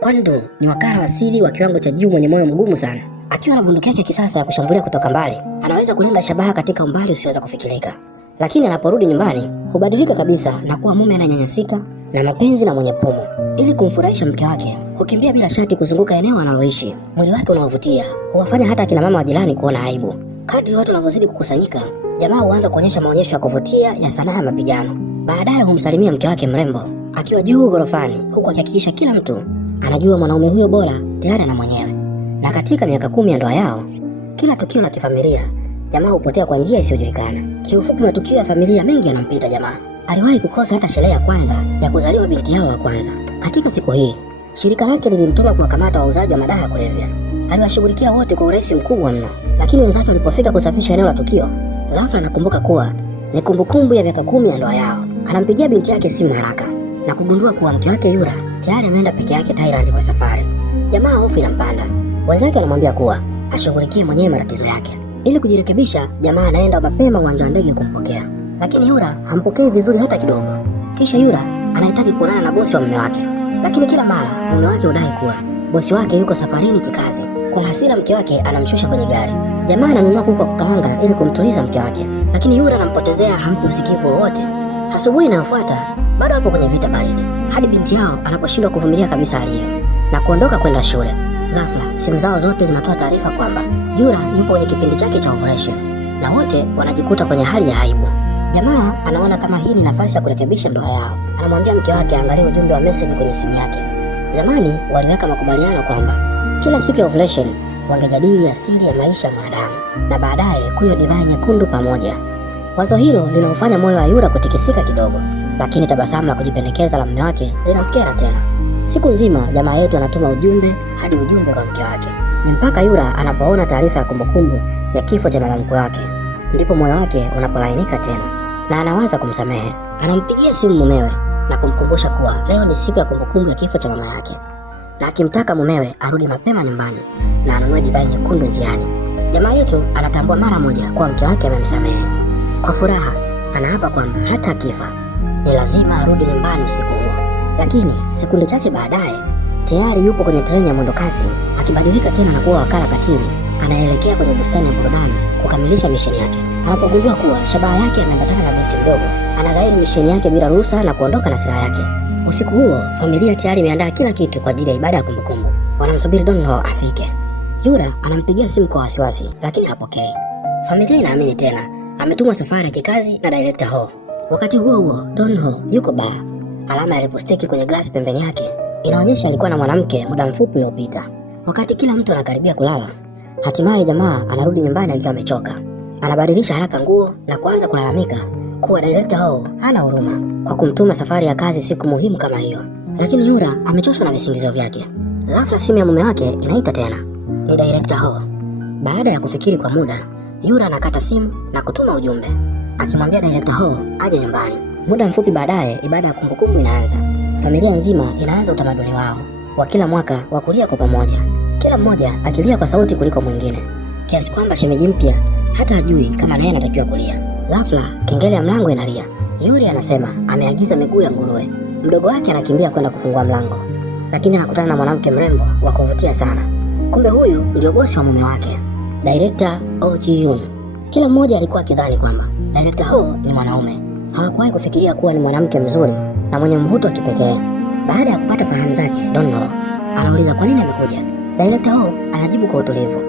Kwandu ni wakala wa siri wa kiwango cha juu mwenye moyo mgumu sana. Akiwa na bunduki yake kisasa ya kushambulia kutoka mbali, anaweza kulenga shabaha katika umbali usioweza kufikirika. Lakini anaporudi nyumbani, hubadilika kabisa na kuwa mume ananyanyasika na mapenzi na mwenye pumu. Ili kumfurahisha mke wake, hukimbia bila shati kuzunguka eneo analoishi. Mwili wake unaovutia huwafanya hata akina mama wa jirani kuona aibu. Kadri watu wanavyozidi kukusanyika, jamaa huanza kuonyesha maonyesho ya kuvutia ya sanaa ya mapigano. Baadaye humsalimia mke wake mrembo akiwa juu ghorofani, huku akihakikisha kila mtu anajua mwanaume huyo bora tayari na mwenyewe. Na katika miaka 10 ya ndoa yao, kila tukio la kifamilia jamaa hupotea kwa njia isiyojulikana. Kiufupi, matukio ya familia mengi yanampita jamaa. Aliwahi kukosa hata sherehe ya kwanza ya kuzaliwa binti yao wa kwanza. Katika siku hii, shirika lake lilimtuma kuwakamata wauzaji wa madawa ya kulevya. Aliwashughulikia wote kwa urahisi mkubwa mno, lakini wenzake walipofika kusafisha eneo la tukio, ghafla anakumbuka kuwa ni kumbukumbu ya miaka 10 ya ndoa yao. Anampigia binti yake simu haraka na kugundua kuwa mke wake Yura tayari ameenda peke yake Thailand kwa safari. Jamaa hofu inampanda. Wenzake wanamwambia kuwa ashughulikie mwenyewe matatizo yake. Ili kujirekebisha, jamaa anaenda mapema uwanja wa ndege kumpokea, lakini Yura hampokei vizuri hata kidogo. Kisha Yura anahitaji kuonana na bosi wa mume wake, lakini kila mara mume wake hudai kuwa bosi wake yuko safarini kikazi. Kwa hasira, mke wake anamshusha kwenye gari. Jamaa ananunua kuku wa kukaanga ili kumtuliza mke wake, lakini Yura anampotezea, hampi usikivu wowote. Asubuhi inayofuata bado hapo kwenye vita baridi, hadi binti yao anaposhindwa kuvumilia kabisa hali hiyo na kuondoka kwenda shule. Ghafla simu zao zote zinatoa taarifa kwamba Yura yupo kwenye kipindi chake cha ovulation, na wote wanajikuta kwenye hali ya aibu. Jamaa anaona kama hii ni nafasi ya kurekebisha ndoa yao. Anamwambia mke wake aangalie ujumbe wa message kwenye simu yake. Zamani waliweka makubaliano kwamba kila siku ya ovulation wangejadili asili ya maisha ya mwanadamu na baadaye kunywa divai nyekundu pamoja. Wazo hilo linamfanya moyo wa Yura kutikisika kidogo, lakini tabasamu la kujipendekeza la mume wake linamkera tena. Siku nzima jamaa yetu anatuma ujumbe hadi ujumbe kwa mke wake. Ni mpaka Yura anapoona taarifa ya kumbukumbu ya kifo cha mama mkwe wake ndipo moyo wake unapolainika tena na anawaza kumsamehe. Anampigia simu mumewe na kumkumbusha kuwa leo ni siku ya kumbukumbu ya kifo cha mama yake, na akimtaka mumewe arudi mapema nyumbani na anunue divai nyekundu njiani. Jamaa yetu anatambua mara moja kuwa mke wake amemsamehe. Kwa furaha anaapa kwamba hata akifa ni lazima arudi nyumbani usiku huo. Lakini sekunde chache baadaye tayari yupo kwenye treni ya mwendokasi akibadilika tena na kuwa wakala katili. Anaelekea kwenye bustani ya burudani kukamilisha misheni yake. Anapogundua kuwa shabaha yake ameambatana na binti mdogo, anaghairi misheni yake bila ruhusa na kuondoka na silaha yake. Usiku huo familia tayari imeandaa kila kitu kwa ajili ya ibada ya kumbukumbu. Wanamsubiri Don Ho afike. Yura anampigia simu kwa wasiwasi, lakini hapokei. Familia inaamini tena ametumwa safari ya kikazi na director Ho. Wakati huo Don Ho yuko baa. Alama ya lipstick kwenye glasi pembeni yake inaonyesha alikuwa na mwanamke muda mfupi uliopita. Wakati kila mtu anakaribia kulala, hatimaye jamaa anarudi nyumbani akiwa amechoka. Anabadilisha haraka nguo na kuanza kulalamika kuwa director Ho hana huruma kwa kumtuma safari ya kazi siku muhimu kama hiyo. Lakini Yura amechoshwa na visingizio vyake. Ghafla simu ya mume wake inaita tena. Ni director Ho. Baada ya kufikiri kwa muda, Yura anakata simu na kutuma ujumbe akimwambia director Ho aje nyumbani. Muda mfupi baadaye ibada ya kumbukumbu inaanza. Familia nzima inaanza utamaduni wao wa kila mwaka wa kulia kwa pamoja, kila mmoja akilia kwa sauti kuliko mwingine, kiasi kwamba shemeji mpya hata hajui kama naye anatakiwa kulia. Ghafla kengele ya mlango inalia. Yuri anasema ameagiza miguu ya nguruwe. Mdogo wake anakimbia kwenda kufungua mlango, lakini anakutana na mwanamke mrembo wa kuvutia sana. Kumbe huyu ndio bosi wa mume wake, director Oh Ji-yoon. Kila mmoja alikuwa akidhani kwamba director Ho ni mwanaume. Hawakuwahi kufikiria kuwa ni mwanamke mzuri na mwenye mvuto wa kipekee. Baada ya kupata fahamu zake, Don Ho anauliza kwa nini amekuja. Director Ho anajibu kwa utulivu,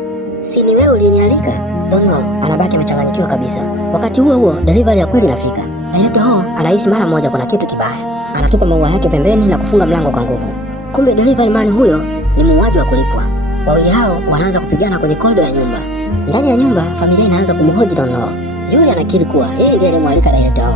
si ni wewe uliyenialika? Don Ho anabaki amechanganyikiwa kabisa. Wakati huo delivery ya kweli inafika. Director Ho anahisi mara moja kuna kitu kibaya. Anatupa maua yake pembeni na kufunga mlango kwa nguvu. Kumbe delivery man huyo ni muuaji wa kulipwa. Wawili hao wanaanza kupigana kwenye korido ya nyumba. Ndani ya nyumba familia inaanza kumhoji Don Ho. Yule anakiri kuwa yeye ndiye aliyemwalika director Ho.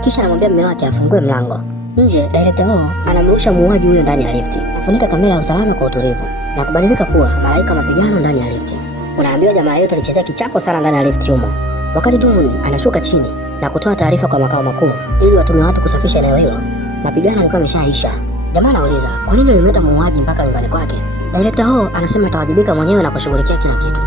Kisha anamwambia mume wake afungue mlango. Nje director Ho anamrusha muuaji huyo ndani ya lifti. Afunika kamera ya usalama kwa utulivu na kubadilika kuwa malaika mapigano ndani ya lifti. Unaambiwa jamaa yetu alichezea kichapo sana ndani ya lifti humo. Wakati Dun anashuka chini na kutoa taarifa kwa makao makuu ili watume watu kusafisha eneo hilo, mapigano yalikuwa yameshaisha. Jamaa anauliza kwa nini alimleta muuaji mpaka nyumbani kwake. Director Ho anasema atawajibika mwenyewe na kushughulikia kila kitu.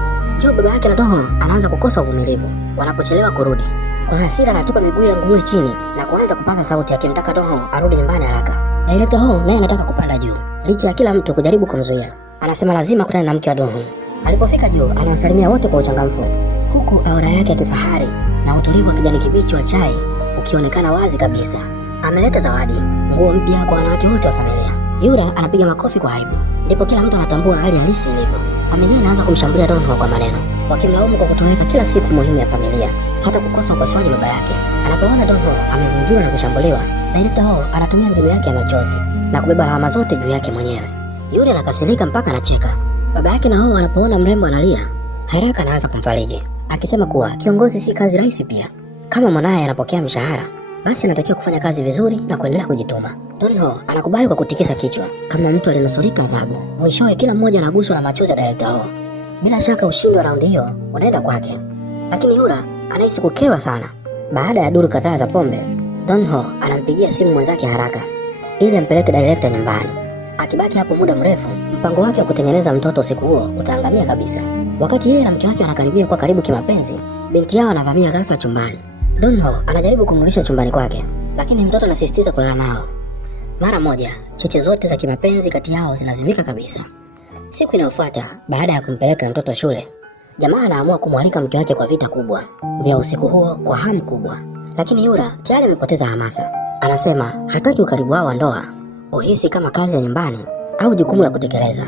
Baba yake na Don Ho anaanza kukosa uvumilivu wanapochelewa kurudi. Kwa hasira anatupa miguu ya nguruwe chini na kuanza kupaza sauti akimtaka Don Ho arudi nyumbani haraka. Director Ho naye anataka kupanda juu. licha ya kila mtu kujaribu kumzuia. Anasema lazima akutane na mke wa Don Ho. Alipofika juu, anawasalimia wote kwa uchangamfu, huku aura yake ya kifahari na utulivu wa kijani kibichi wa chai ukionekana wazi kabisa. Ameleta zawadi, nguo mpya kwa wanawake wote wa familia. Yura anapiga makofi kwa aibu. Ndipo kila mtu anatambua hali halisi ilivyo. Familia inaanza kumshambulia Don Ho kwa maneno, wakimlaumu kwa kutoweka kila siku muhimu ya familia, hata kukosa upasuaji baba yake. Anapoona Don Ho amezingirwa na kushambuliwa, Director Ho anatumia mbinu yake ya machozi na kubeba lawama zote juu yake mwenyewe. Yura anakasirika mpaka anacheka. Baba yake na Ho anapoona mrembo analia, haraka anaanza kumfariji, akisema kuwa kiongozi si kazi rahisi pia. Kama mwanaye anapokea mshahara, basi anatakiwa kufanya kazi vizuri na kuendelea kujituma. Don Ho anakubali kwa kutikisa kichwa kama mtu alinusurika adhabu. Mwishowe kila mmoja anaguswa na machozi ya Director Ho. Bila shaka ushindi wa raundi hiyo unaenda kwake, lakini Yura anahisi kukerwa sana. Baada ya duru kadhaa za pombe, Don Ho anampigia simu mwenzake haraka ili ampeleke director nyumbani. Akibaki hapo muda mrefu, mpango wake wa kutengeneza mtoto siku huo utaangamia kabisa. Wakati yeye na mke wake wanakaribia kwa karibu kimapenzi, binti yao anavamia ghafla chumbani. Don Ho anajaribu kumrudisha chumbani kwake, lakini mtoto anasisitiza kulala nao. Mara moja, cheche zote za kimapenzi kati yao zinazimika kabisa. Siku inayofuata, baada ya kumpeleka mtoto shule, jamaa anaamua kumwalika mke wake kwa vita kubwa vya usiku huo kwa hamu kubwa. Lakini Yura tayari amepoteza hamasa. Anasema hataki ukaribu wao wa ndoa uhisi kama kazi ya nyumbani au jukumu la kutekeleza.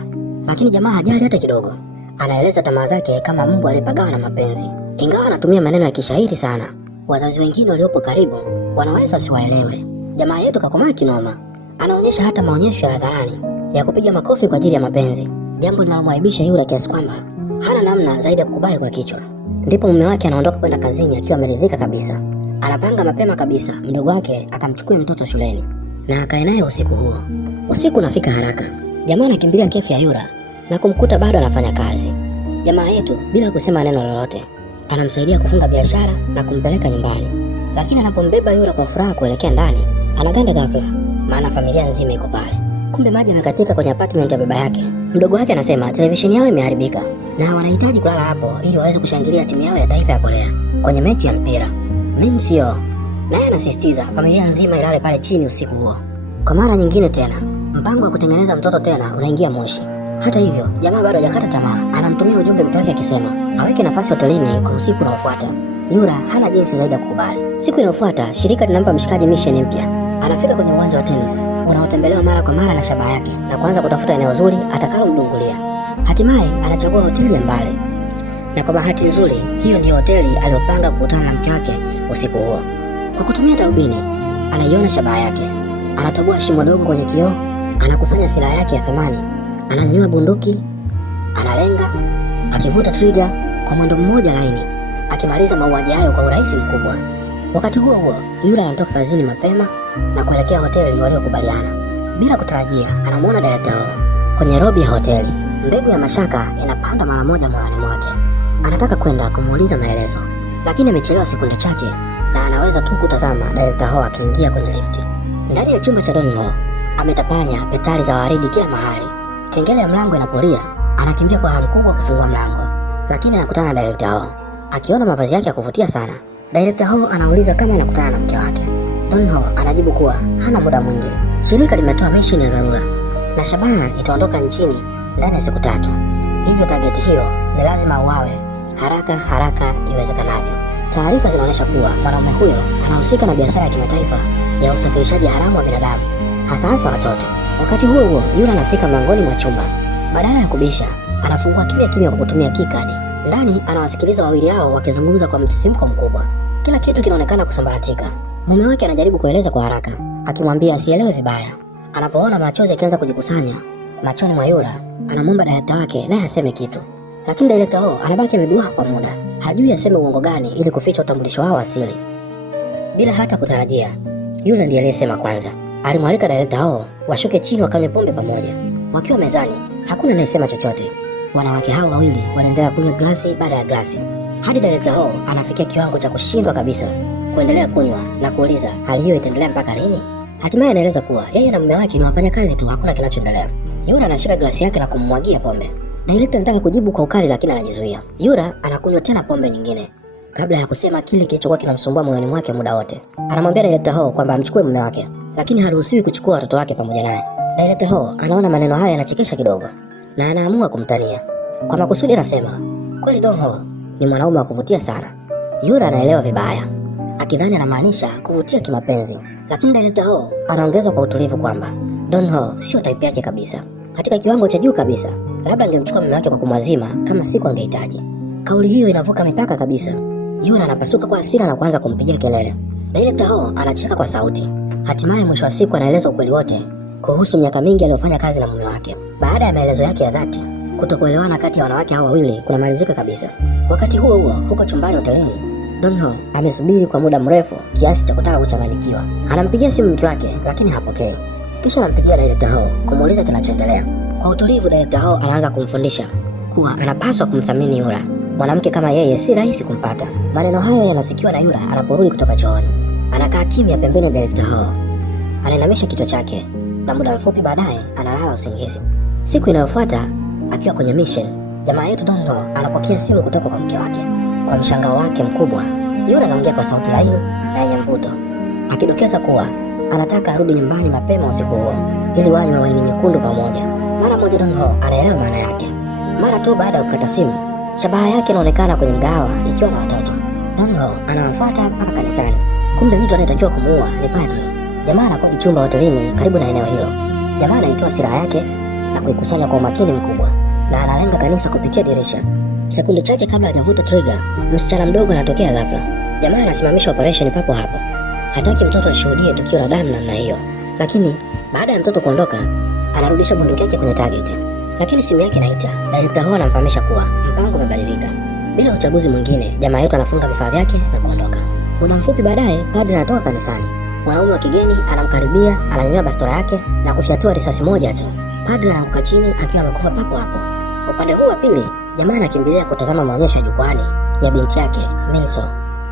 Lakini jamaa hajali hata kidogo. Anaeleza tamaa zake kama mbwa aliyepagawa na mapenzi. Ingawa anatumia maneno ya kishairi sana, wazazi wengine waliopo karibu wanaweza siwaelewe. Jamaa yetu kakomaa kinoma. Anaonyesha hata maonyesho ya hadharani ya kupiga makofi kwa ajili ya mapenzi, jambo linalomwaibisha Yura kiasi kwamba hana namna zaidi ya kukubali kwa kichwa. Ndipo mume wake anaondoka kwenda kazini akiwa ameridhika kabisa. Anapanga mapema kabisa mdogo wake akamchukua mtoto shuleni na akae naye usiku huo. Usiku unafika haraka. Jamaa anakimbilia kefu ya Yura na kumkuta bado anafanya kazi. Jamaa yetu bila kusema neno lolote anamsaidia kufunga biashara na kumpeleka nyumbani. Lakini anapombeba Yura kwa furaha kuelekea ndani, anaganda ghafla, maana familia nzima iko pale. Kumbe maji yamekatika kwenye apartment ya baba yake. Mdogo wake anasema televisheni yao imeharibika na wanahitaji kulala hapo ili waweze kushangilia timu yao ya taifa ya Korea kwenye mechi ya mpira. Mimi sio. Naye anasisitiza familia nzima ilale pale chini usiku huo. Kwa mara nyingine tena, mpango wa kutengeneza mtoto tena unaingia moshi. Hata hivyo, jamaa bado hajakata tamaa. Anamtumia ujumbe mke wake akisema aweke nafasi hotelini kwa usiku unaofuata. Yura hana jinsi zaidi ya kukubali. Siku inayofuata, shirika linampa mshikaji mission mpya. Anafika kwenye uwanja wa tenis unaotembelewa mara kwa mara na shabaha yake na kuanza kutafuta eneo zuri atakalomdungulia. Hatimaye anachagua hoteli ya mbali. Na kwa bahati nzuri, hiyo ndiyo hoteli aliyopanga kukutana na mke wake usiku huo. Kwa kutumia darubini, anaiona shabaha yake. Anatoboa shimo dogo kwenye kioo, anakusanya silaha yake ya thamani, ananyanyua bunduki, analenga, akivuta trigger kwa mwendo mmoja laini, akimaliza mauaji hayo kwa urahisi mkubwa. Wakati huo huo, Yura anatoka kazini mapema na kuelekea hoteli waliokubaliana. Bila kutarajia, anamuona Director Ho kwenye lobby ya hoteli. Mbegu ya mashaka inapanda mara moja moyoni mwake. Anataka kwenda kumuuliza maelezo, lakini amechelewa sekunde chache na anaweza tu kutazama Director Ho akiingia kwenye lifti. Ndani ya chumba cha Don Ho, ametapanya petali za waridi kila mahali. Kengele ya mlango inapolia, anakimbia kwa hamu kubwa kufungua mlango, lakini anakutana na Director Ho. Akiona mavazi yake ya kuvutia sana, Director Ho anauliza kama anakutana na mke wake. Don Ho anajibu kuwa hana muda mwingi. Shirika limetoa mission ya dharura na shabaha itaondoka nchini ndani ya siku 3. Hivyo target hiyo ni lazima auawe haraka iwezekanavyo. Taarifa zinaonyesha kuwa mwanaume huyo anahusika na biashara ya kimataifa ya usafirishaji haramu wa binadamu, hasa watoto. Wakati huo huo, Yura anafika mlangoni mwa chumba. Badala ya kubisha, anafungua kimya kwa kutumia keycard. Ndani anawasikiliza wawili hao wakizungumza kwa msisimko mkubwa. Kila kitu kinaonekana kusambaratika. Mume wake anajaribu kueleza kwa haraka, akimwambia asielewe vibaya. Anapoona machozi yakianza kujikusanya machoni mwa Yura, anamwomba director wake naye aseme kitu. Lakini Director Ho anabaki ameduaa kwa muda. Hajui aseme uongo gani ili kuficha utambulisho wao asili. Bila hata kutarajia, Yura ndiye aliyesema kwanza. Alimwalika Director Ho washuke chini wakanywe pombe pamoja. Wakiwa mezani, hakuna anayesema chochote. Wanawake hao wawili wanaendelea kunywa glasi baada ya glasi hadi Director Ho anafikia kiwango cha kushindwa kabisa kuendelea kunywa na kuuliza hali hiyo itaendelea mpaka lini. Hatimaye anaeleza kuwa yeye na mume wake ni wafanyakazi tu, hakuna kinachoendelea. Yura anashika glasi yake na kummwagia pombe. Director anataka kujibu kwa ukali lakini anajizuia. Yura anakunywa tena pombe nyingine kabla ya kusema kile kilichokuwa kinamsumbua moyoni mwake muda wote. Anamwambia Director Ho kwamba amchukue mume wake, lakini haruhusiwi kuchukua watoto wake pamoja naye. Director Ho anaona maneno haya yanachekesha kidogo na anaamua kumtania. Kwa makusudi anasema, kweli Don Ho ni mwanaume wa kuvutia sana. Yura anaelewa vibaya, akidhani anamaanisha kuvutia kimapenzi, lakini Director Ho anaongeza kwa utulivu kwamba Don Ho sio type yake kabisa, katika kiwango cha juu kabisa. Labda angemchukua mume wake kwa kumwazima kama siku angehitaji. Kauli hiyo inavuka mipaka kabisa. Yura anapasuka kwa hasira na kuanza kumpigia kelele. Director Ho anacheka kwa sauti. Hatimaye mwisho wa siku anaeleza ukweli wote kuhusu miaka mingi aliyofanya kazi na mume wake. Baada ya maelezo yake ya dhati, kutokuelewana kati ya wanawake hao wawili kunamalizika kabisa. Wakati huo huo, huko chumbani hotelini, Don Ho amesubiri kwa muda mrefu kiasi cha kutaka kuchanganyikiwa. Anampigia simu mke wake lakini hapokei. Kisha anampigia Director Ho kumuuliza kinachoendelea. Kwa utulivu, Director Ho anaanza kumfundisha kuwa anapaswa kumthamini Yura. Mwanamke kama yeye si rahisi kumpata. Maneno hayo yanasikiwa na Yura anaporudi kutoka chooni. Anakaa kimya pembeni Director Ho. Anainamisha kichwa chake na muda mfupi baadaye analala usingizi. Siku inayofuata akiwa kwenye mission, jamaa yetu Don Ho anapokea simu kutoka kwa mke wake. Kwa mshangao wake mkubwa, Yura anaongea kwa sauti laini na yenye mvuto, akidokeza kuwa anataka arudi nyumbani mapema usiku huo ili wanywe waini nyekundu pamoja. Mara moja Don Ho anaelewa maana yake. Mara tu baada ya kukata simu, shabaha yake inaonekana kwenye mgahawa ikiwa na watoto. Don Ho anawafuata mpaka kanisani. Kumbe mtu anayetakiwa kumuua ni padri. Jamaa anakodi chumba hotelini karibu na eneo hilo. Jamaa anaitoa silaha yake na kuikusanya kwa umakini mkubwa na analenga kanisa kupitia dirisha. Sekunde chache kabla hajavuta trigger, msichana mdogo anatokea ghafla. Jamaa anasimamisha operation papo hapo. Hataki mtoto ashuhudie tukio la damu namna hiyo. Lakini baada ya mtoto kuondoka, anarudisha bunduki yake kwenye target. Lakini simu yake inaita. Director Ho anamfahamisha kuwa mpango umebadilika. Bila uchaguzi mwingine, jamaa yetu anafunga vifaa vyake na kuondoka. Muda mfupi baadaye, padri anatoka kanisani. Mwanaume wa kigeni anamkaribia, ananyanyua bastola yake na kufyatua risasi moja tu. Padri anaanguka chini akiwa amekufa papo hapo. Upande huu wa pili, jamaa anakimbilia kutazama maonyesho ya jukwani ya binti yake Minso.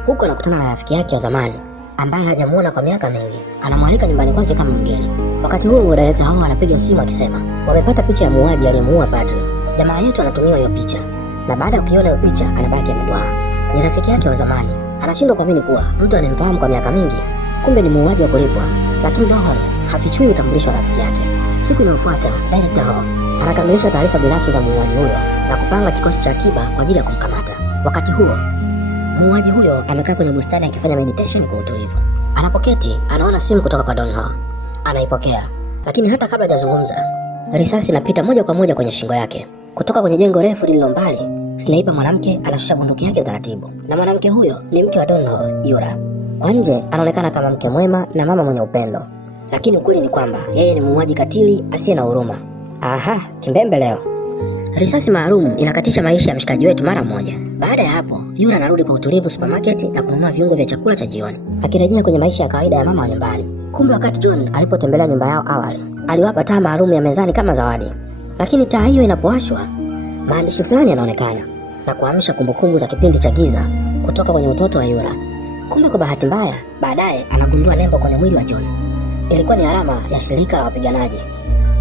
Huko anakutana na rafiki yake wa zamani ambaye hajamuona kwa miaka mingi. Anamwalika nyumbani kwake kama mgeni. Wakati huo Director Ho anapiga simu akisema wamepata picha ya muuaji aliyemuua padri. Jamaa yetu anatumiwa hiyo picha, na baada ya kuiona hiyo picha anabaki ameduaa. Ni rafiki yake wa zamani. Anashindwa kuamini kuwa mtu anayemfahamu kwa miaka mingi kumbe ni muuaji wa kulipwa, lakini Don Ho hafichui utambulisho wa rafiki yake. Siku inayofuata, Director Ho anakamilisha taarifa binafsi za muuaji huyo na kupanga kikosi cha akiba kwa ajili ya kumkamata. Wakati huo, muuaji huyo amekaa kwenye bustani akifanya meditation kwa utulivu. Anapoketi, anaona simu kutoka kwa Don Ho. Anaipokea, lakini hata kabla hajazungumza, risasi inapita moja kwa moja kwenye shingo yake. Kutoka kwenye jengo refu lililo mbali, sniper mwanamke anashusha bunduki yake taratibu, na mwanamke huyo ni mke wa Don Ho, Yura. Kwa nje anaonekana kama mke mwema na mama mwenye upendo, lakini ukweli ni kwamba yeye ni muuaji katili asiye na huruma. Aha, kimbembe leo. Risasi maalum inakatisha maisha ya mshikaji wetu mara moja. Baada ya hapo, Yura anarudi kwa utulivu supermarket na kununua viungo vya chakula cha jioni, akirejea kwenye maisha ya kawaida ya mama wa nyumbani. Kumbe wakati John alipotembelea nyumba yao awali, aliwapa taa maalum ya mezani kama zawadi. Lakini taa hiyo inapowashwa, maandishi fulani yanaonekana na kuamsha kumbukumbu za kipindi cha giza kutoka kwenye utoto wa Yura. Kumbe kwa bahati mbaya, baadaye anagundua nembo kwenye mwili wa John. Ilikuwa ni alama ya shirika la wapiganaji.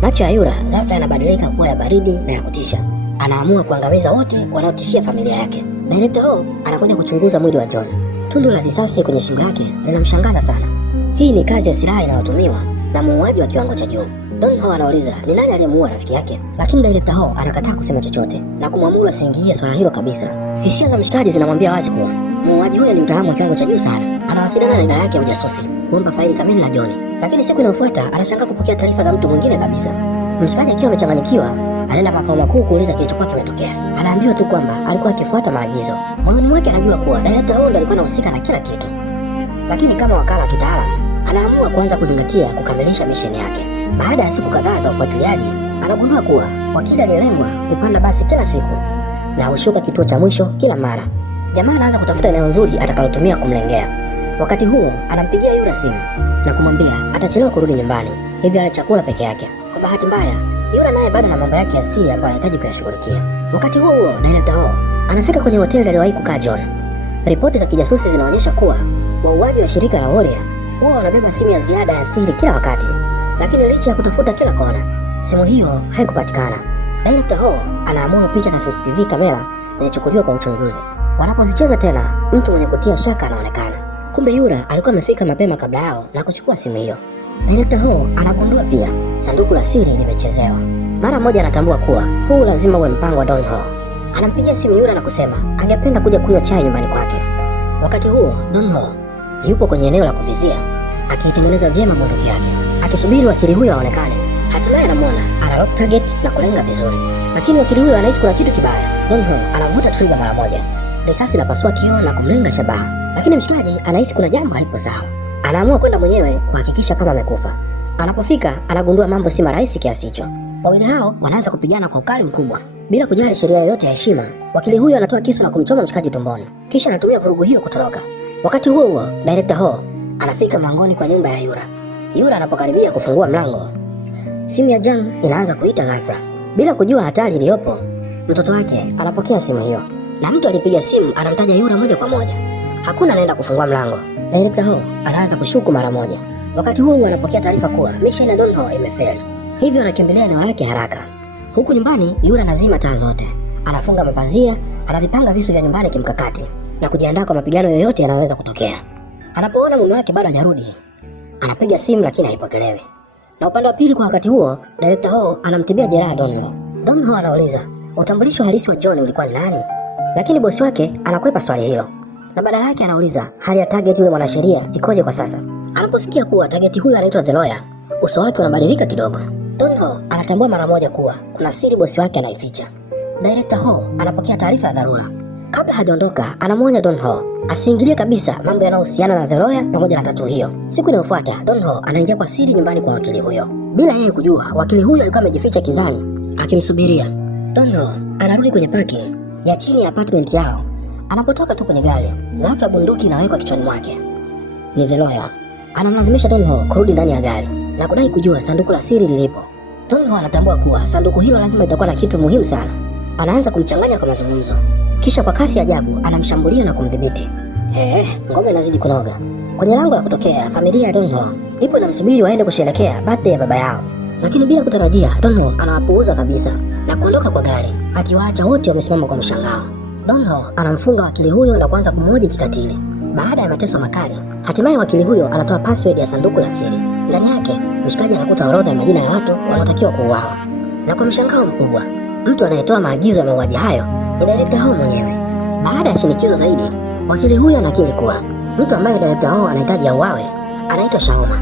Macho ya Yura ghafla yanabadilika kuwa ya baridi na ya kutisha. Anaamua kuangamiza wote wanaotishia familia yake. Director Ho anakuja kuchunguza mwili wa John. Tundu la risasi kwenye shingo yake linamshangaza sana. Hii ni kazi ya silaha inayotumiwa na muuaji wa kiwango cha juu. Don Ho anauliza ni nani aliyemuua rafiki yake, lakini Director Ho anakataa kusema chochote na kumwamuru asiingilie swala hilo kabisa. Hisia za mshikaji zinamwambia wazi kuwa muuaji huyo ni mtaalamu wa kiwango cha juu sana. Anawasiliana na idara yake ya ujasusi kuomba faili kamili la John, lakini siku inayofuata anashangaa kupokea taarifa za mtu mwingine kabisa. Mshikaji akiwa amechanganyikiwa, anaenda makao makuu kuuliza kilichokuwa kimetokea. Anaambiwa tu kwamba alikuwa akifuata maagizo. Moyoni mwake anajua kuwa Director Ho ndiye alikuwa anahusika na kila kitu, lakini kama wakala wa kitaalamu anaamua kuanza kuzingatia kukamilisha misheni yake. Baada ya siku kadhaa za ufuatiliaji, anagundua kuwa wakili aliyelengwa hupanda basi kila siku na hushuka kituo cha mwisho kila mara. Jamaa anaanza kutafuta eneo nzuri atakalotumia kumlengea. Wakati huo anampigia Yura simu na kumwambia atachelewa kurudi nyumbani, hivyo ale chakula peke yake. Kwa bahati mbaya, Yura naye bado na mambo yake ya siri ambayo anahitaji kuyashughulikia. Wakati huo Director Ho anafika kwenye hoteli aliyowahi kukaa John. Ripoti za kijasusi zinaonyesha kuwa wauaji wa shirika la Warrior huwa wanabeba simu ya ziada ya siri kila wakati, lakini licha ya kutafuta kila kona, simu hiyo haikupatikana. Director Ho anaamuru picha za CCTV kamera zichukuliwe kwa uchunguzi. Wanapozicheza tena, mtu mwenye kutia shaka anaonekana. Kumbe Yura alikuwa amefika mapema kabla yao na kuchukua simu hiyo. Director Ho anagundua pia sanduku la siri limechezewa. Mara moja anatambua kuwa huu lazima uwe mpango wa Don Ho. Anampigia simu Yura na kusema angependa kuja kunywa chai nyumbani kwake. Wakati huo Don Ho yupo kwenye eneo la kuvizia akiitengeneza vyema bunduki yake, akisubiri wakili huyo aonekane. Hatimaye anamwona, ana lock target na kulenga vizuri, lakini wakili huyo anahisi kuna kitu kibaya. Don Ho anavuta trigger mara moja, risasi inapasua kioo na kumlenga shabaha, lakini mshikaji anahisi kuna jambo halipo sawa. Anaamua kwenda mwenyewe kuhakikisha kama amekufa. Anapofika anagundua mambo si marahisi kiasi hicho. Wawili hao wanaanza kupigana kwa ukali mkubwa bila kujali sheria yoyote ya heshima. Wakili huyo anatoa kisu na kumchoma mshikaji tumboni, kisha anatumia vurugu hiyo kutoroka. Wakati huo huo, Director Ho anafika mlangoni kwa nyumba ya Yura. Yura anapokaribia kufungua mlango, simu ya Jang inaanza kuita ghafla. Bila kujua hatari iliyopo, mtoto wake anapokea simu hiyo, na mtu alipiga simu anamtaja Yura moja kwa moja. Hakuna anaenda kufungua mlango. Director Ho anaanza kushuku mara moja. Wakati huo anapokea taarifa kuwa mission ya Don Ho imefeli, hivyo anakimbilia eneo lake haraka. Huku nyumbani, Yura anazima taa zote, anafunga mapazia, anavipanga visu vya nyumbani kimkakati na kujiandaa kwa mapigano yoyote yanayoweza kutokea. Anapoona mume wake bado hajarudi, anapiga simu lakini haipokelewi. Na upande wa pili kwa wakati huo, Director Ho anamtibia jeraha Don Ho. Don Ho anauliza utambulisho halisi wa John ulikuwa ni nani, lakini bosi wake anakwepa swali hilo na badala yake anauliza hali ya target ile mwanasheria ikoje kwa sasa. Anaposikia kuwa target huyo anaitwa The Lawyer, uso wake unabadilika kidogo. Don Ho anatambua mara moja kuwa kuna siri bosi wake anaificha. Director Ho anapokea taarifa ya dharura. Kabla hajaondoka, anamwonya Don Ho asiingilie kabisa mambo yanayohusiana na The Lawyer pamoja na tatu hiyo. Siku inayofuata, Don Ho anaingia kwa siri nyumbani kwa wakili huyo. Bila yeye kujua, wakili huyo alikuwa amejificha kizani akimsubiria. Don Ho anarudi kwenye parking ya chini ya apartment yao. Anapotoka tu kwenye gari, ghafla bunduki inawekwa kichwani mwake. Ni The Lawyer. Anamlazimisha Don Ho kurudi ndani ya gari na kudai kujua sanduku la siri lilipo. Don Ho anatambua kuwa sanduku hilo lazima itakuwa na kitu muhimu sana. Anaanza kumchanganya kwa mazungumzo, kisha kwa kasi ajabu anamshambulia na kumdhibiti. Ngome inazidi kunoga. Kwenye lango la kutokea, familia ya Don Ho ipo inamsubiri waende kusherehekea birthday ya baba yao, lakini bila kutarajia Don Ho anawapuuza kabisa na kuondoka kwa gari, akiwaacha wote wamesimama kwa mshangao. Don Ho anamfunga wakili huyo na kuanza kumhoji kikatili. Baada ya mateso makali, hatimaye wakili huyo anatoa password ya sanduku la siri. Ndani yake, mshikaji anakuta orodha ya majina ya watu wanaotakiwa kuuawa. Na kwa mshangao mkubwa, mtu anayetoa maagizo ya mauaji hayo ni Director Ho mwenyewe. Baada ya shinikizo zaidi, wakili huyo anakiri kuwa mtu ambaye Director Ho anahitaji auawe anaitwa Shaoma.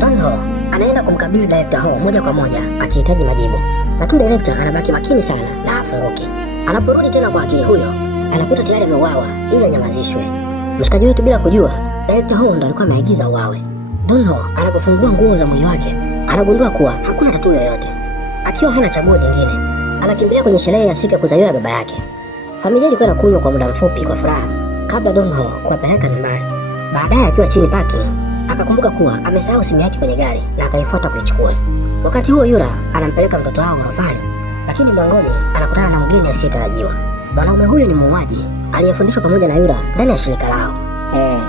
Don Ho anaenda kumkabili Director Ho moja kwa moja akihitaji majibu, lakini Director anabaki makini sana na hafunguki. Anaporudi tena kwa wakili huyo, anakuta tayari ameuawa ili anyamazishwe. Mshikaji wetu bila kujua, Director Ho ndo alikuwa ameagiza uawe. Don Ho anapofungua nguo za mwili wake, anagundua kuwa hakuna tatuu yoyote. Akiwa hana chaguo lingine, anakimbilia kwenye sherehe ya siku ya kuzaliwa ya baba yake. Familia ilikuwa inakunywa kwa muda mfupi kwa furaha kabla Don Ho kuwapeleka nyumbani. Baadaye akiwa chini parking, akakumbuka kuwa amesahau simu yake kwenye gari na akaifuata kuichukua. Wakati huo Yura anampeleka mtoto wao ghorofani, lakini mlangoni anakutana na mgeni asiyetarajiwa. Mwanaume huyo ni muuaji aliyefundishwa pamoja na Yura ndani ya shirika lao.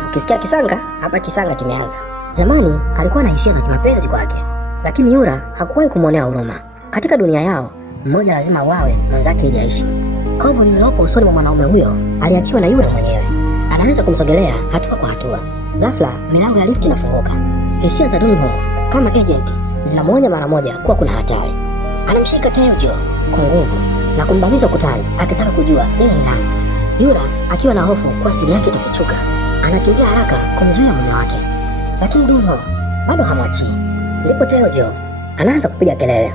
Ukisikia kisanga, hapa kisanga kimeanza. Zamani alikuwa na hisia za kimapenzi kwake, lakini Yura hakuwahi kumwonea huruma. Katika dunia yao, mmoja lazima auawe mwenzake ili aishi. Kovu lililopo usoni mwa mwanaume huyo aliachiwa na Yura mwenyewe. Anaanza kumsogelea hatua kwa hatua. Ghafla milango ya lift inafunguka. Hisia za Don Ho kama agent zinamwonya mara moja kuwa kuna hatari. Anamshika Taejo kwa nguvu na kumbamiza ukutani akitaka kujua yeye ni nani. Yura akiwa na hofu kwa siri yake itafichuka, anakimbia haraka kumzuia mume wake, lakini Don Ho bado hamwachii. Ndipo Taejo anaanza kupiga kelele,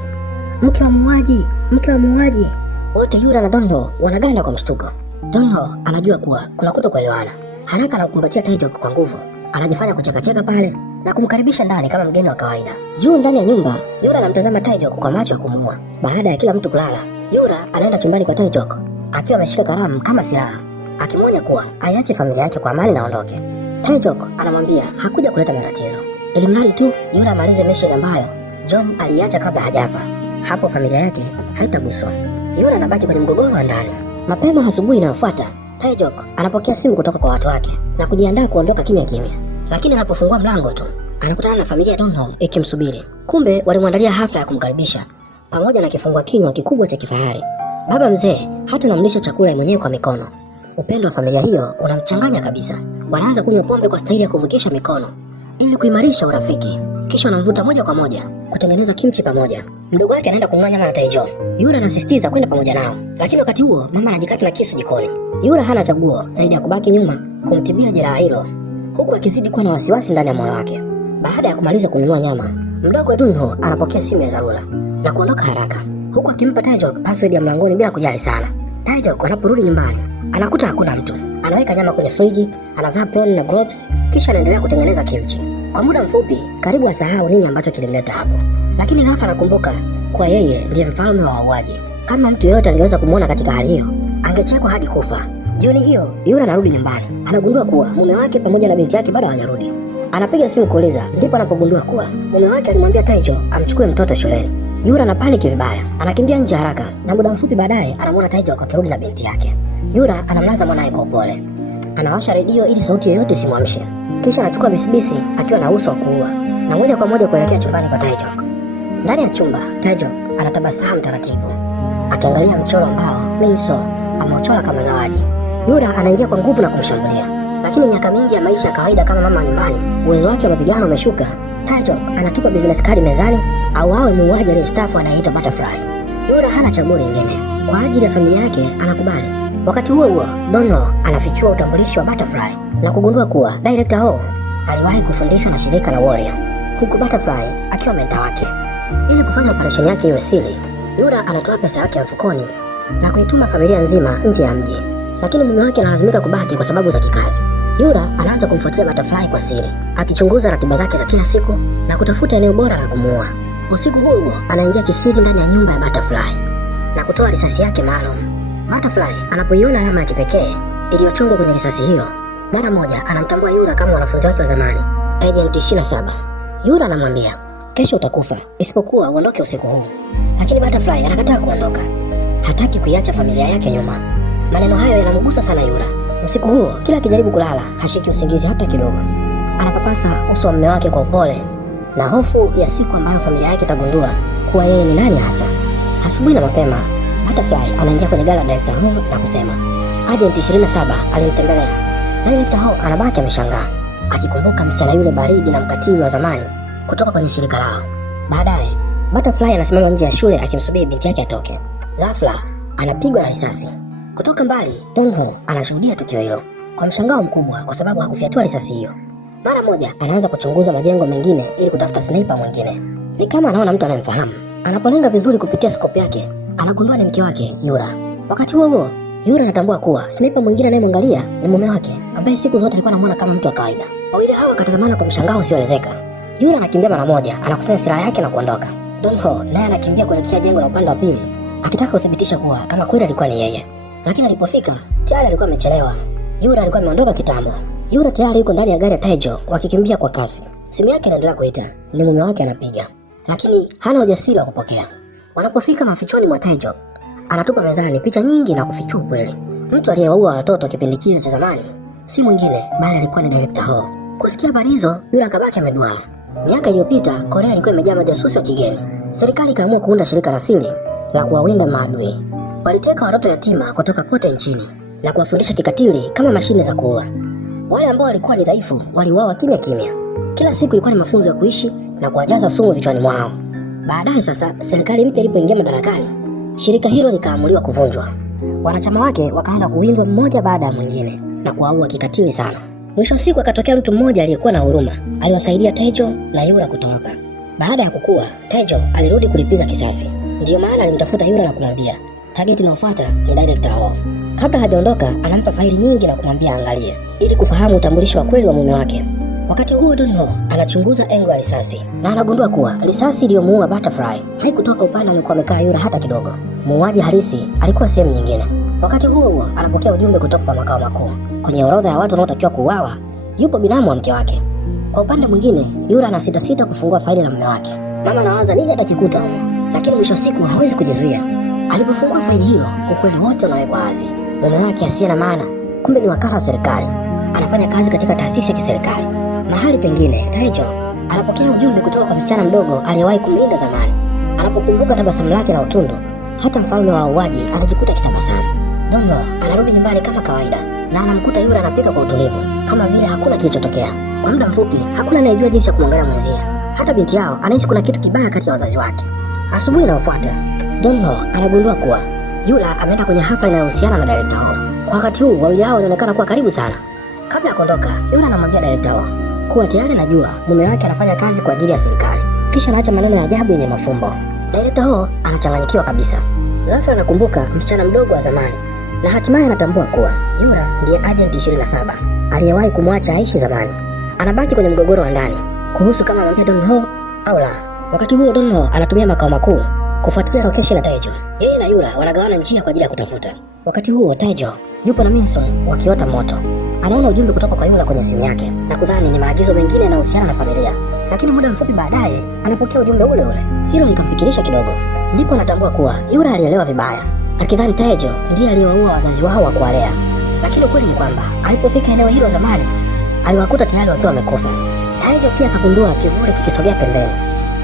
mke wa muuaji, mke wa muuaji! Wote Yura na Don Ho wanaganda kwa mshtuko. Don Ho anajua kuwa kuna kutokuelewana. Haraka anakumbatia Taejo kwa nguvu, anajifanya kuchekacheka pale na kumkaribisha ndani kama mgeni wa kawaida. Juu ndani ya nyumba, Yura anamtazama Taejo kwa macho ya kumuua. Baada ya kila mtu kulala, Yura anaenda chumbani kwa Taejo akiwa ameshika kalamu kama silaha, akimwonya kuwa aiache familia yake kwa amani na aondoke. Taejo anamwambia hakuja kuleta matatizo, ili mradi tu Yura amalize mission ambayo John aliacha kabla hajafa. Hapo familia yake haitaguswa. Yura anabaki kwenye mgogoro wa ndani. Mapema asubuhi inayofuata, Taejo anapokea simu kutoka kwa watu wake na kujiandaa kuondoka kimya kimya, lakini anapofungua mlango tu anakutana na familia ya Don Ho ikimsubiri. Kumbe walimwandalia hafla ya kumkaribisha pamoja na kifungua kinywa kikubwa cha kifahari. Baba mzee hata namlisha chakula mwenyewe kwa mikono. Upendo wa familia hiyo unamchanganya kabisa. Wanaanza kunywa pombe kwa staili ya kuvukisha mikono ili kuimarisha urafiki. kisha wanamvuta moja kwa moja kutengeneza kimchi pamoja. Mdogo wake anaenda kununua nyama na Taejo. Yura anasisitiza kwenda pamoja nao, lakini wakati huo mama anajikata na kisu jikoni. Yura hana chaguo zaidi ya kubaki nyuma kumtibia jeraha hilo, huku akizidi kuwa na wasiwasi ndani ya moyo wake. Baada ya kumaliza kununua nyama, mdogo Dunho anapokea simu ya dharura na kuondoka haraka, huku akimpa Taejo password ya mlangoni bila kujali sana. Taejo anaporudi nyumbani anakuta hakuna mtu. Anaweka nyama kwenye friji, anavaa apron na gloves, kisha anaendelea kutengeneza kimchi. Kwa muda mfupi, karibu asahau nini ambacho kilimleta hapo, lakini ghafla anakumbuka kuwa yeye ndiye mfalme wa wauaji. Kama mtu yeyote angeweza kumwona katika hali hiyo, angechekwa hadi kufa. Jioni hiyo, Yura anarudi nyumbani. Anagundua kuwa mume wake pamoja na binti yake bado hawajarudi. Anapiga simu kuuliza, ndipo anapogundua kuwa mume wake alimwambia Taejo amchukue mtoto shuleni. Yura anapaniki vibaya, anakimbia nje haraka, na muda mfupi baadaye anamwona Taejo akirudi na binti yake. Yura anamlaza mwanae kwa upole, anawasha redio ili sauti yoyote isimwamshe, kisha anachukua bisibisi akiwa na uso wa kuua na moja kwa moja kuelekea chumbani kwa Taejo. Ndani ya chumba, Taejo anatabasamu taratibu akiangalia mchoro ambao Minso ameuchora kama zawadi. Yura anaingia kwa nguvu na kumshambulia, lakini miaka mingi ya maisha ya kawaida kama mama nyumbani, uwezo wake wa mapigano umeshuka. Taejo anatupa business card mezani, au awe muuaji aliyestaafu anayeitwa Butterfly. Yura hana chaguo lingine, kwa ajili ya familia yake anakubali. Wakati huo huo, Dono anafichua utambulisho wa Butterfly na kugundua kuwa Director Ho aliwahi kufundishwa na shirika la Warrior, huku Butterfly akiwa mentor wake. Ili kufanya operesheni yake iwe siri, Yura anatoa pesa yake ya mfukoni na kuituma familia nzima nje ya mji, lakini mume wake analazimika kubaki kwa sababu za kikazi. Yura anaanza kumfuatilia Butterfly kwa siri, akichunguza ratiba zake za kila siku na kutafuta eneo bora la kumuua. Usiku huo huo anaingia kisiri ndani ya nyumba ya Butterfly na kutoa risasi yake maalum. Butterfly anapoiona alama ya kipekee iliyochongwa kwenye risasi hiyo, mara moja anamtambua Yura kama wanafunzi wake wa zamani, Agent 27. Yura anamwambia, kesho utakufa isipokuwa uondoke usiku huu, lakini Butterfly anakataa kuondoka. Hataki kuiacha familia yake nyuma. Maneno hayo yanamgusa sana Yura. Usiku huo kila akijaribu kulala hashiki usingizi hata kidogo. Anapapasa uso wa mume wake kwa upole na hofu ya siku ambayo familia yake itagundua kuwa yeye ni nani hasa. Asubuhi na mapema, Butterfly anaingia kwenye gala la Director Ho na kusema, Agent 27 alimtembelea. Director Ho anabaki ameshangaa, akikumbuka msichana yule baridi na mkatili wa zamani kutoka kwenye shirika lao. Baadaye, Butterfly anasimama nje ya shule akimsubiri binti yake atoke. Ghafla, anapigwa na risasi. Kutoka mbali, Donho anashuhudia tukio hilo kwa mshangao mkubwa kwa sababu hakufyatua risasi hiyo. Mara moja anaanza kuchunguza majengo mengine ili kutafuta sniper mwingine. Ni kama anaona mtu anayemfahamu. Anapolenga vizuri kupitia scope yake, anagundua ni mke wake, Yura. Wakati huo huo, Yura anatambua kuwa sniper mwingine anayemwangalia ni mume wake, ambaye siku zote alikuwa anamuona kama mtu wa kawaida. Wawili hao wakatazamana kwa mshangao usioelezeka. Yura anakimbia mara moja, anakusanya silaha yake na kuondoka. Donho naye anakimbia kuelekea jengo la upande wa pili, akitaka kuthibitisha kuwa kama kweli alikuwa ni yeye. Lakini alipofika, tayari alikuwa amechelewa. Yura alikuwa ameondoka kitambo. Yura tayari yuko ndani ya gari ya Taejo wakikimbia kwa kasi. Simu yake inaendelea kuita, ni mume wake anapiga, lakini hana ujasiri wa kupokea. Wanapofika mafichoni mwa Taejo, anatupa mezani picha nyingi na kufichua ukweli. Mtu aliyewaua watoto kipindi kile cha zamani si mwingine bali alikuwa ni Director Ho. Kusikia habari hizo, Yura akabaki ameduaa. Miaka iliyopita, Korea ilikuwa imejaa majasusi wa kigeni. Serikali ikaamua kuunda shirika la siri la kuwawinda maadui. Waliteka watoto yatima kutoka kote nchini na kuwafundisha kikatili kama mashine za kuua. Wale ambao walikuwa ni dhaifu waliuawa kimya kimya. Kila siku ilikuwa ni mafunzo ya kuishi na kuwajaza sumu vichwani mwao. Baadaye sasa, serikali mpya ilipoingia madarakani, shirika hilo likaamuliwa kuvunjwa. Wanachama wake wakaanza kuwindwa mmoja baada ya mwingine na kuwaua kikatili sana. Mwisho wa siku akatokea mtu mmoja aliyekuwa na huruma, aliwasaidia Taejo na Yura kutoroka. Baada ya kukua, Taejo alirudi kulipiza kisasi. Ndiyo maana alimtafuta Yura na kumwambia target inayofuata ni Director Ho. Kabla hajaondoka, anampa faili nyingi na kumwambia angalie ili kufahamu utambulisho wa kweli wa mume wake. Wakati huo Donho anachunguza engo ya risasi na anagundua kuwa risasi iliyomuua Butterfly haikutoka upande aliokuwa amekaa Yura hata kidogo. Muuaji halisi alikuwa sehemu nyingine. Wakati huo huo anapokea ujumbe kutoka kwa makao makuu. Kwenye orodha ya watu wanaotakiwa kuuawa yupo binamu wa mke wake. Kwa upande mwingine, Yura anasita kufungua faili la mume wake. Mama anawaza nini atakikuta humo, lakini mwisho siku hawezi kujizuia. Alipofungua faili hilo, ukweli wote unawekwa wazi. Mume wake asiye na maana kumbe ni wakala wa serikali, anafanya kazi katika taasisi ya kiserikali. Mahali pengine, Taejo anapokea ujumbe kutoka kwa msichana mdogo aliyewahi kumlinda zamani. Anapokumbuka tabasamu lake la utundu, hata mfalme wa wauaji anajikuta kitabasamu. Donho anarudi nyumbani kama kawaida na anamkuta Yura anapika kwa utulivu kama vile hakuna kilichotokea. Kwa muda mfupi, hakuna anayejua jinsi ya kumwangalia mwenzie. Hata binti yao anahisi kuna kitu kibaya kati ya wazazi wake. Asubuhi inayofuata, Donho anagundua kuwa Yura ameenda kwenye hafla inayohusiana na Director Ho. Kwa wakati huu wawili hao wanaonekana kuwa karibu sana. Kabla ya kuondoka, Yura anamwambia Director Ho kuwa tayari anajua mume wake anafanya kazi kwa ajili ya serikali. Kisha anaacha maneno ya ajabu yenye mafumbo. Director Ho anachanganyikiwa kabisa. Ghafla anakumbuka msichana mdogo wa zamani na hatimaye anatambua kuwa Yura ndiye Agent 27 aliyewahi kumwacha aishi zamani. Anabaki kwenye mgogoro wa ndani kuhusu kama amwambia Donho au la. Wakati huo Donho anatumia makao makuu kufuatilia location ya Taejo. Yeye na Yura wanagawana njia kwa ajili ya kutafuta. Wakati huo Taejo yupo na Minsun wakiota moto. Anaona ujumbe kutoka kwa Yura kwenye simu yake na kudhani ni maagizo mengine yanayohusiana na familia. Lakini muda mfupi baadaye anapokea ujumbe ule ule. Hilo likamfikirisha kidogo. Ndipo anatambua kuwa Yura alielewa vibaya, akidhani Taejo ndiye aliyewaua wazazi wao wa kuwalea. Lakini ukweli ni kwamba alipofika eneo hilo zamani, aliwakuta tayari wakiwa wamekufa. Taejo pia akagundua kivuli kikisogea pembeni,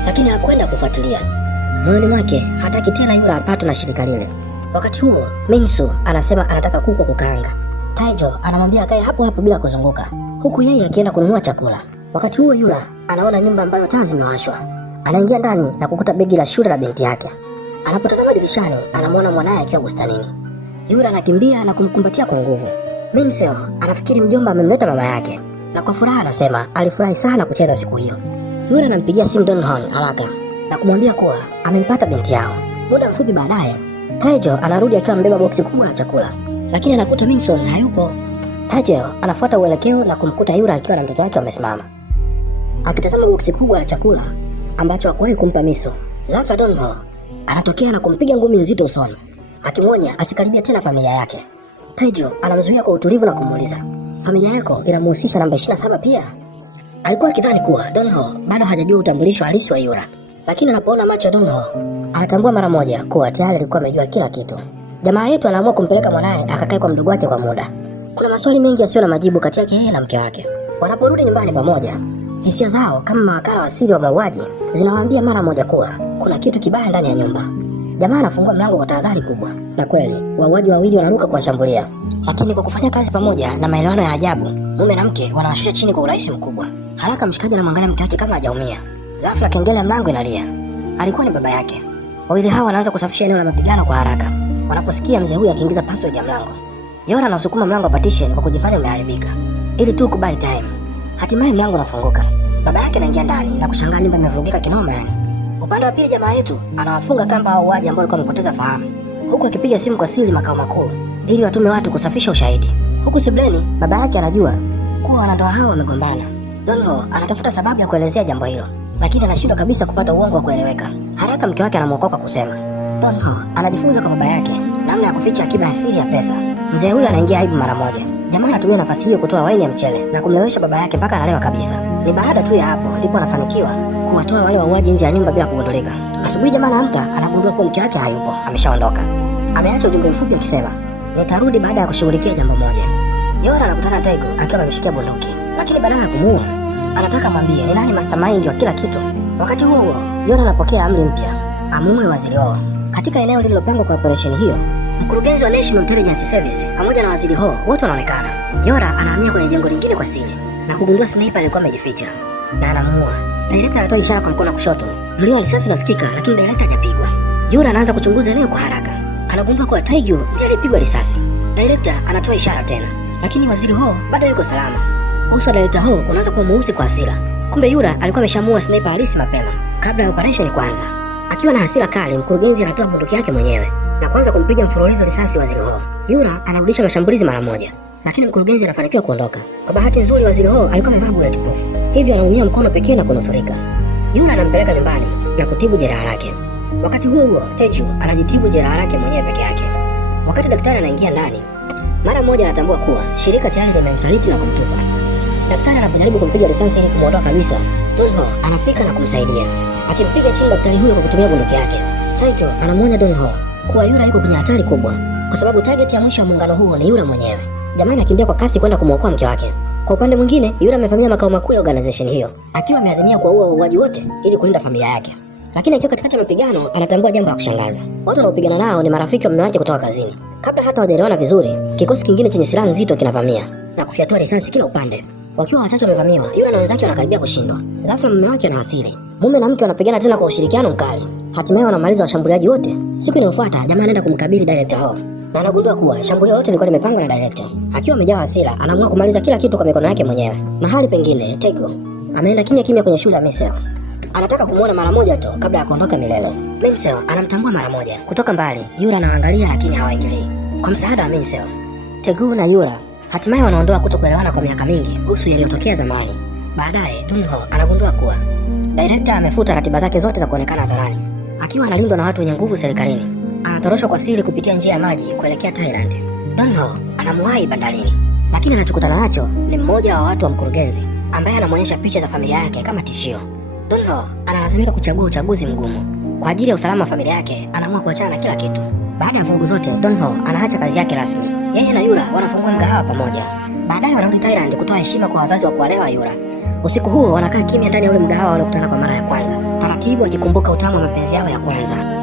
lakini hakwenda kufuatilia. Moyoni mwake hataki tena Yura apatwe na shirika lile. Wakati huo Minsu anasema anataka kuku kukaanga. Taejo anamwambia akae hapo hapo bila kuzunguka, huku yeye akienda kununua chakula. Wakati huo Yura anaona nyumba ambayo taa zimewashwa. Anaingia ndani na kukuta begi la shule la binti yake. Anapotazama dirishani anamwona mwanaye akiwa bustanini. Yura anakimbia na kumkumbatia kwa nguvu. Minsu anafikiri mjomba amemleta mama yake, na kwa furaha anasema alifurahi sana kucheza siku hiyo. Yura anampigia simu Donhon haraka na kumwambia kuwa amempata binti yao. Muda mfupi baadaye, Taejo anarudi akiwa amebeba boksi kubwa la chakula, lakini anakuta Minsun hayupo. Taejo anafuata uelekeo na kumkuta Yura akiwa na mtoto wake wamesimama, akitazama boksi kubwa la chakula ambacho hakuwahi kumpa Minsun. Ghafla Donho anatokea na kumpiga ngumi nzito usoni, akimwonya asikaribia tena familia yake. Taejo anamzuia kwa utulivu na kumuuliza, familia yako inamhusisha namba 27 pia? Alikuwa akidhani kuwa Donho bado hajajua utambulisho halisi wa Yura, lakini anapoona macho ya Donho anatambua mara moja kuwa tayari alikuwa amejua kila kitu. Jamaa yetu anaamua kumpeleka mwanaye akakae kwa mdogo wake kwa muda. Kuna maswali mengi yasiyo na majibu kati yake yeye na mke wake. Wanaporudi nyumbani pamoja, hisia zao kama mawakala wa siri wa mauaji zinawaambia mara moja kuwa kuna kitu kibaya ndani ya nyumba. Jamaa anafungua mlango kwa tahadhari kubwa, na kweli wauaji wawili wanaruka kuwashambulia. Lakini kwa kufanya kazi pamoja na maelewano ya ajabu, mume na mke wanawashusha chini kwa urahisi mkubwa. Haraka mshikaji anamwangalia mke wake kama hajaumia. Ghafla kengele ya mlango inalia. Alikuwa ni baba yake. Wawili hawa wanaanza kusafisha eneo la mapigano kwa haraka wanaposikia mzee huyu akiingiza password ya mlango. Yora anasukuma mlango wa partition kwa kujifanya umeharibika ili tu kubuy time. Hatimaye mlango unafunguka. Baba yake anaingia ndani na kushangaa nyumba imevurugika kinoma yani. Upande wa pili jamaa yetu anawafunga kamba hao wauaji ambao walikuwa wamepoteza fahamu, huku akipiga simu kwa siri makao makuu ili watume watu kusafisha ushahidi. Huku sebleni baba yake anajua kuwa wanandoa hao wamegombana. Donho anatafuta sababu ya kuelezea jambo hilo, lakini anashindwa kabisa kupata uongo wa kueleweka. Haraka mke wake anamwokoa kusema Donho anajifunza kwa baba yake namna ya kuficha akiba ya siri ya pesa. Mzee huyu anaingia aibu mara moja. Jamaa anatumia nafasi hiyo kutoa waini ya mchele na kumlewesha baba yake mpaka analewa kabisa. Ni baada tu ya hapo ndipo anafanikiwa kuwatoa wale wauaji nje ya nyumba bila kugundulika. Asubuhi jamaa anaamka anagundua kuwa mke wake hayupo, ameshaondoka. Ameacha ujumbe mfupi akisema nitarudi baada ya kushughulikia jambo moja. Yora anakutana na Taiko akiwa amemshikia bunduki, lakini badala ya kumuua anataka mwambie ni nani mastermind wa kila kitu. Wakati huo huo, Yora anapokea amri mpya, amuue waziri Ho. Katika eneo lililopangwa kwa operation hiyo, mkurugenzi wa National Intelligence Service pamoja na waziri Ho wote wanaonekana. Yora anahamia kwenye jengo lingine kwa siri na kugundua sniper alikuwa amejificha na anamuua. Director anatoa ishara kwa mkono wa kushoto. Mlio wa risasi unasikika lakini director hajapigwa. Yora anaanza kuchunguza eneo kwa haraka. Anagundua kuwa Taegyu ndiye alipigwa risasi. Director anatoa ishara tena, lakini waziri Ho bado yuko salama. Uso wa Director Ho unaanza kuwa mweusi kwa hasira. Kumbe Yura alikuwa ameshamuua sniper halisi mapema kabla ya operation kuanza. Akiwa na hasira kali, mkurugenzi anatoa bunduki yake mwenyewe na kuanza kumpiga mfululizo risasi waziri Ho. Yura anarudisha mashambulizi mara moja, lakini mkurugenzi anafanikiwa kuondoka. Kwa bahati nzuri waziri Ho alikuwa amevaa bulletproof, hivyo anaumia mkono pekee na kunusurika. Yura anampeleka nyumbani na kutibu jeraha lake. Wakati huo huo, Taeju anajitibu jeraha lake mwenyewe peke yake. Wakati daktari anaingia ndani, mara moja anatambua kuwa shirika tayari limemsaliti na kumtupa. Daktari anapojaribu kumpiga risasi ili kumuondoa kabisa, Donho anafika na kumsaidia, akimpiga chini daktari huyo kwa kutumia bunduki yake. Taito anamwonya Donho kuwa Yura yuko kwenye hatari kubwa kwa sababu target ya mwisho wa muungano huo ni Yura mwenyewe. Jamaa anakimbia kwa kasi kwenda kumwokoa mke wake. Kwa upande mwingine, Yura amevamia makao makuu ya organization hiyo akiwa ameazimia kuwaua wauaji wote ili kulinda familia yake. Lakini akiwa katikati ya mapigano anatambua jambo la kushangaza. Watu wanaopigana nao ni marafiki wa mume wake kutoka kazini. Kabla hata hawajaelewana vizuri, kikosi kingine chenye silaha nzito kinavamia na kufyatua risasi kila upande. Wakiwa watatu wamevamiwa, Yura na wenzake wanakaribia kushindwa. Ghafla mume wake anawasili. Mume na mke wanapigana tena kwa ushirikiano mkali. Hatimaye wanamaliza washambuliaji wote. Siku inayofuata jamaa anaenda kumkabili Director Ho na anagundua kuwa shambulio lote lilikuwa limepangwa na Director. Akiwa amejaa hasira, anaamua kumaliza kila kitu kwa mikono yake mwenyewe. Mahali pengine, Tego ameenda kimya kimya kwenye shule ya Minseo. Anataka kumuona mara moja tu kabla ya kuondoka milele. Minseo anamtambua mara moja. Kutoka mbali, Yura anaangalia lakini hawaingilii. Kwa msaada wa Minseo, Tego na Yura hatimaye wanaondoa kutokuelewana kwa miaka mingi kuhusu yaliyotokea zamani. Baadaye, Dunho anagundua kuwa Director amefuta ratiba zake zote za kuonekana hadharani. Akiwa analindwa na watu wenye nguvu serikalini, anatoroshwa kwa siri kupitia njia ya maji kuelekea Thailand. Dunho anamuwahi bandarini, lakini anachokutana nacho ni mmoja wa watu wa mkurugenzi ambaye anamwonyesha picha za familia yake kama tishio. Dunho analazimika kuchagua uchaguzi mgumu. Kwa ajili ya usalama wa familia yake, anaamua kuachana na kila kitu. Baada ya vurugu zote, Dunho anaacha kazi yake rasmi. Yeye na Yura wanafungua mgahawa pamoja. Baadaye wanarudi Thailand kutoa heshima kwa wazazi wa kuolewa Yura. Usiku huo wanakaa kimya ndani ya ule mgahawa waliokutana kwa mara ya kwanza, taratibu wakikumbuka utamu wa mapenzi yao ya kwanza.